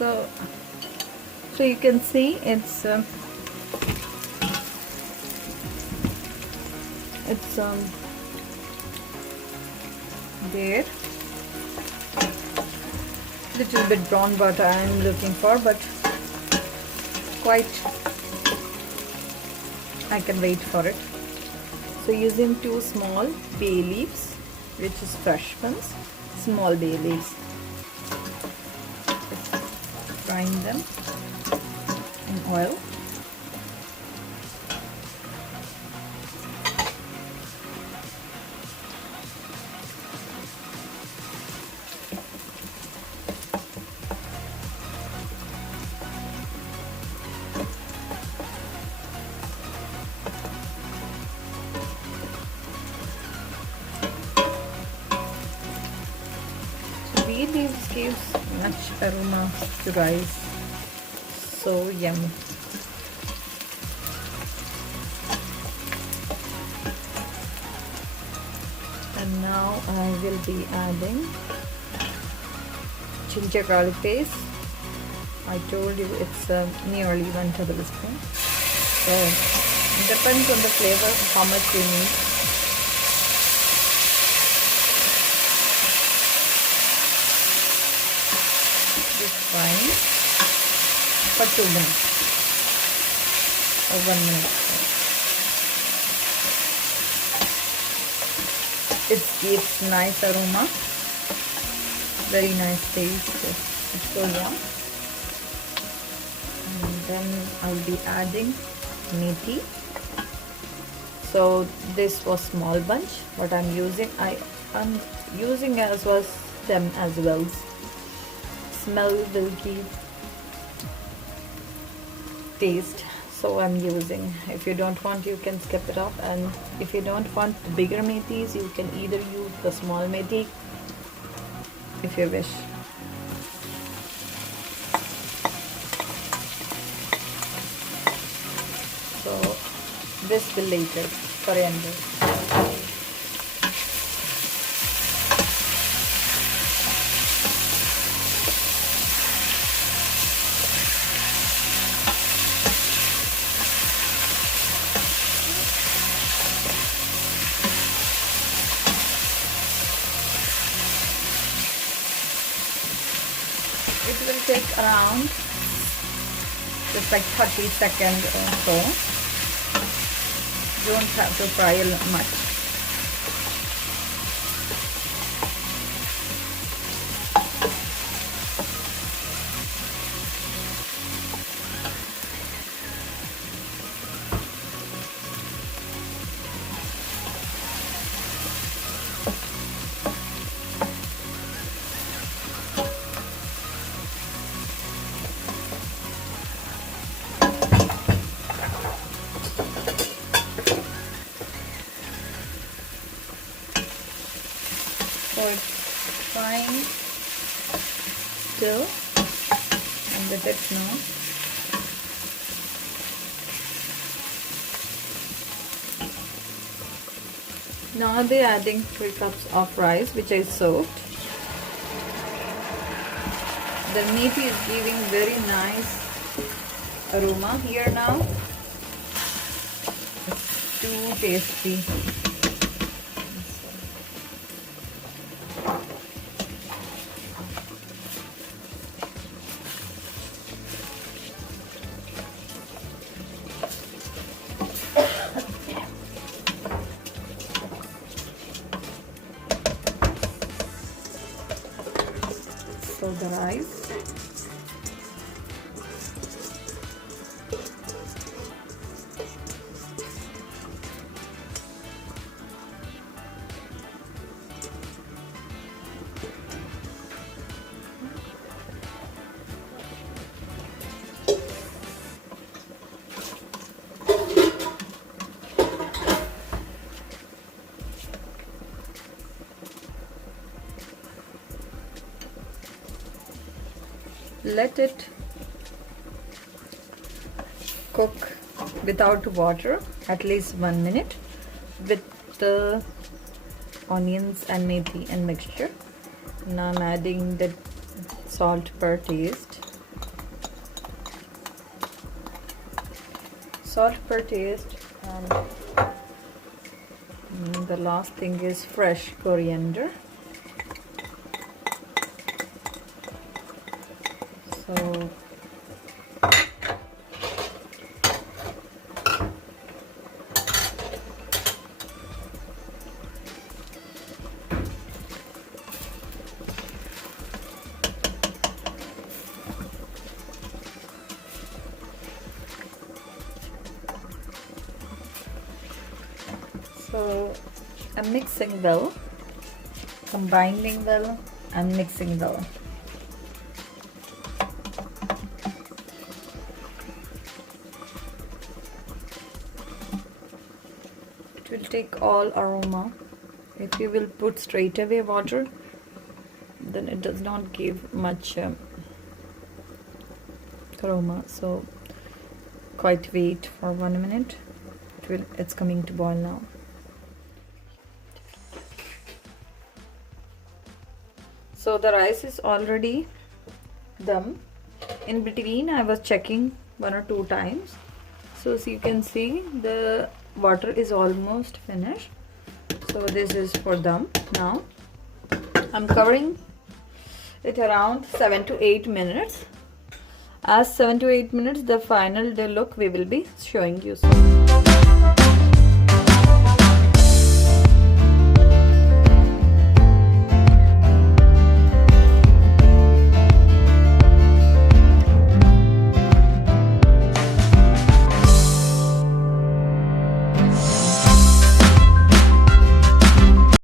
So you can see it's there, little bit brown butter I am looking for, but quite I can wait for it. So using 2 small bay leaves, which is fresh ones, small bay leaves. Frying them in oil. Bay leaves gives much aroma to rice. So yummy. And now I will be adding ginger garlic paste. I told you it's nearly 1 tablespoon. So it depends on the flavor how much you need. Just frying for 2 minutes or 1 minute. It gives nice aroma, very nice taste. It's so yum. And then I'll be adding methi. So this was small bunch. What I'm using, I'm using as was them as well. Smell will give taste, so I'm using. If you don't want, you can skip it off, and if you don't want the bigger methis, you can either use the small methi if you wish. So this will later. Coriander. It will take around just like 30 seconds or so. Don't have to fry much. So it's frying still. I'm with it now. Now I'll be adding 3 cups of rice which I soaked. The methi is giving very nice aroma here now. It's too tasty. So the rice, let it cook without water at least 1 minute with the onions and methi and mixture. Now I'm adding the salt per taste. salt per taste, and the last thing is fresh coriander. So I'm mixing well, combining well and mixing well. It will take all aroma. If you will put straight away water, then it does not give much aroma. So quite wait for 1 minute. It's coming to boil now. So the rice is already done. In between I was checking 1 or 2 times. So as you can see, the water is almost finished. So this is for dum. Now I'm covering it around 7 to 8 minutes. As 7 to 8 minutes, the final look we will be showing you soon.